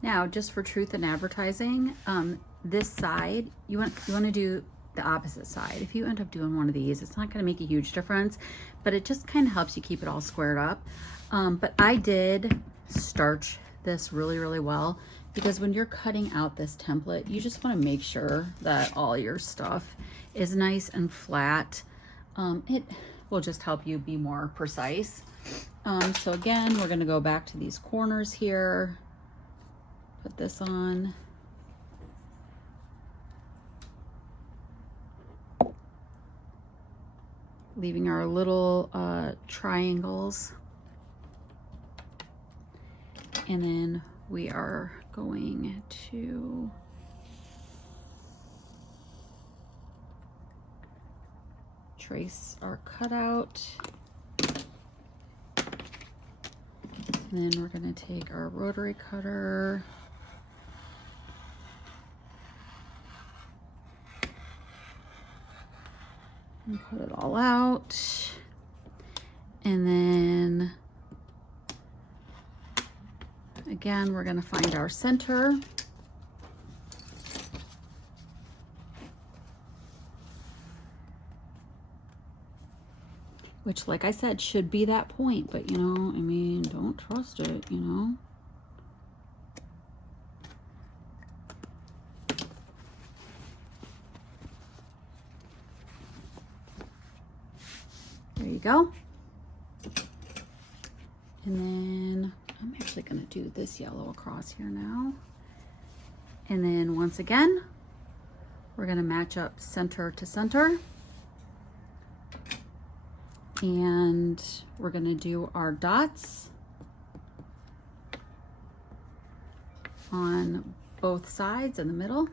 Now, just for truth in advertising, this side, you want to do the opposite side. If you end up doing one of these, it's not going to make a huge difference, but it just kind of helps you keep it all squared up. But I did starch this really, really well, because when you're cutting out this template, you just want to make sure that all your stuff is nice and flat. It will just help you be more precise. So again, we're going to go back to these corners here. Put this on. Leaving our little triangles. And then we are going to trace our cutout. And then we're going to take our rotary cutter. And cut it all out. And then again, we're going to find our center. Which, like I said, should be that point, but you know, I mean, don't trust it, you know. There you go. And then I'm actually going to do this yellow across here now. And then once again, we're going to match up center to center. And we're going to do our dots on both sides in the middle.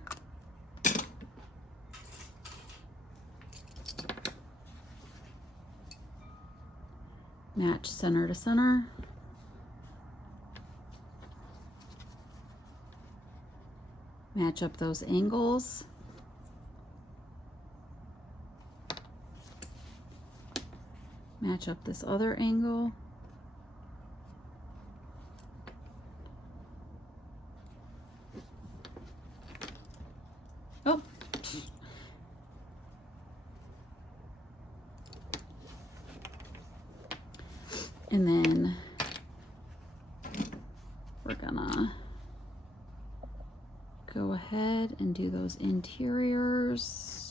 Match center to center. Match up those angles. Match up this other angle. Oh. And then we're gonna go ahead and do those interiors.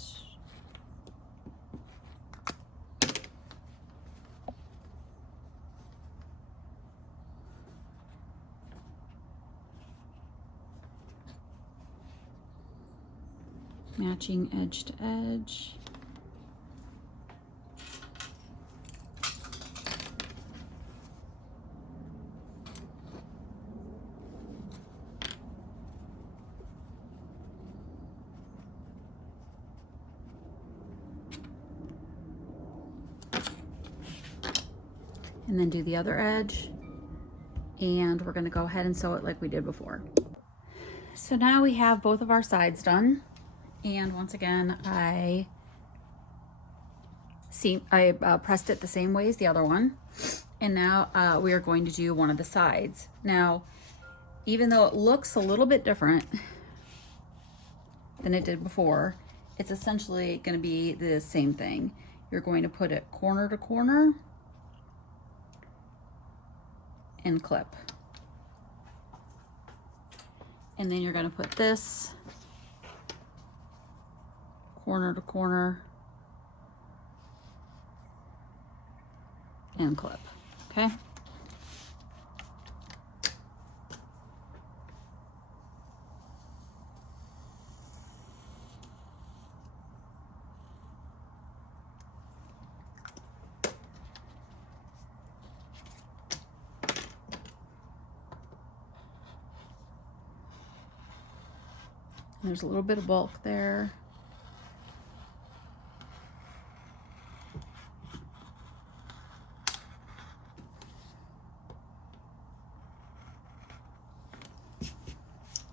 Matching edge to edge. And then do the other edge. And we're going to go ahead and sew it like we did before. So now we have both of our sides done. And once again, I pressed it the same way as the other one. And now we are going to do one of the sides. Now, even though it looks a little bit different than it did before, it's essentially going to be the same thing. You're going to put it corner to corner and clip. And then you're going to put this corner to corner and clip, okay? There's a little bit of bulk there.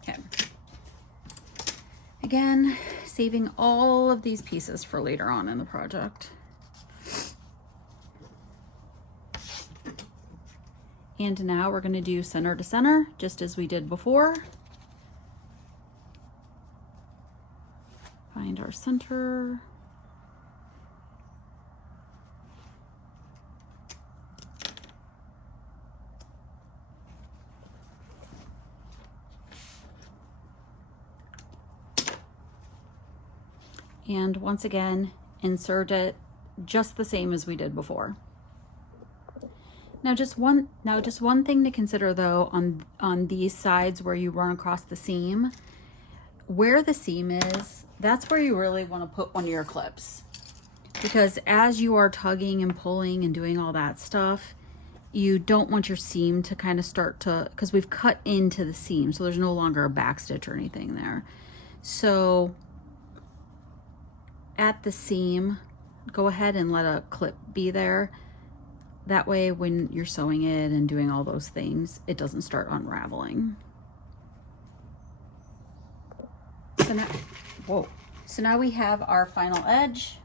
Okay. Again, saving all of these pieces for later on in the project. And now we're going to do center to center, just as we did before. Find our center. And once again, insert it just the same as we did before. Now just one thing to consider though on these sides where you run across the seam, where the seam is, that's where you really want to put one of your clips. Because as you are tugging and pulling and doing all that stuff, you don't want your seam to kind of start to, because we've cut into the seam, so there's no longer a back stitch or anything there. So at the seam, go ahead and let a clip be there. That way when you're sewing it and doing all those things, it doesn't start unraveling. So now we have our final edge.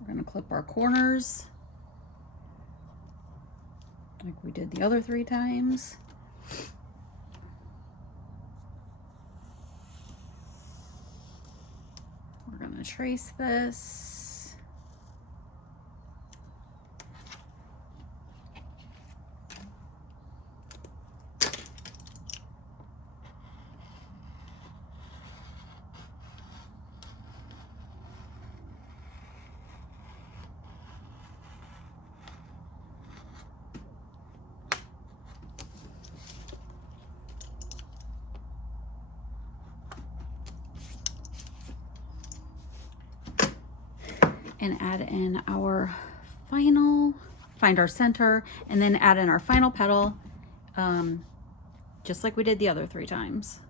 We're going to clip our corners like we did the other 3 times. We're going to trace this. And add in our find our center, and then add in our final petal, just like we did the other 3 times.